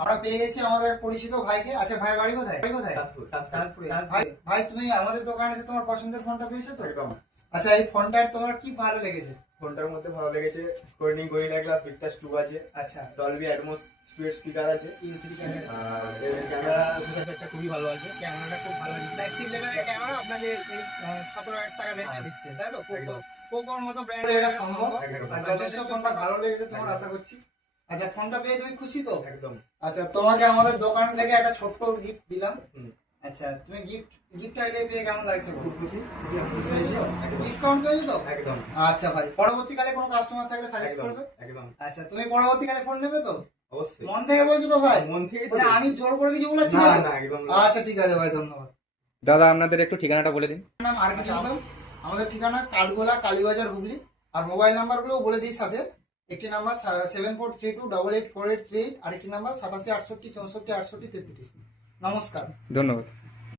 আমরা পেয়ে গেছি আমাদের এক পরিচিত ভাইকে। আচ্ছা ভাই বাড়ি কোথায়? তাজপুরে। ভাই তুমি আমাদের দোকানে এসে তোমার পছন্দের ফোনটা পেয়েছো তো? একদম। আচ্ছা এই ফোনটার তোমার কি ভালো লেগেছে? ফোনটার মধ্যে ভালো লেগেছে, স্কোরিং গরিলা গ্লাস বিগটাস 2 আছে, আচ্ছা ডলবি অ্যাটমস স্টুডিও স্পিকার আছে, আর এর ক্যামেরা সেটআপটা খুবই ভালো আছে। ক্যামেরাটা খুব ভালো আছে, ফ্ল্যাগশিপ লেভেলের ক্যামেরা আপনাদের এই 17,000 টাকা রেঞ্জে দিচ্ছে, তাই তো? একদম। পোকোর মতো ব্র্যান্ড এটা সম্ভব। একদম। আর যথেষ্ট ফোনটা ভালো লেগেছে তোমার, আশা করছি। আচ্ছা ফোনটা পেয়ে তুমি খুশি তো? একদম। আচ্ছা তোমাকে আমাদের দোকান থেকে একটা ছোট্ট গিফট দিলাম। হুম। আচ্ছা তুমি গিফট আইডিয়া পেয়ে কেমন লাগছে? খুব খুশি, খুবই খুশি খুশি। হয়েছো? একদম। ডিসকাউন্ট পেয়েছো তো? একদম। আচ্ছা ভাই, পরবর্তীকালে কোনো কাস্টমার থাকলে সাজেস্ট একদম। করবে? একদম। আচ্ছা তুমি পরবর্তীকালে ফোন নেবে তো? অবশ্যই। মন থেকে বলছো তো ভাই? মন থেকেই তো মানে আমি জোর করে কিছু বলেছি না, না? না, একদম না। আচ্ছা ঠিক আছে ভাই, ধন্যবাদ। দাদা আপনাদের একটু ঠিকানাটা বলে দিন। নাম আর কিছু বলতো? আমাদের ঠিকানা কাঠগোলা, কালীবাজার, হুগলি। আর মোবাইল নাম্বারগুলো বলে দিই সাথে। একটি নাম্বার 7432884838, আরেকটি নাম্বার 8768646833। নমস্কার। ধন্যবাদ।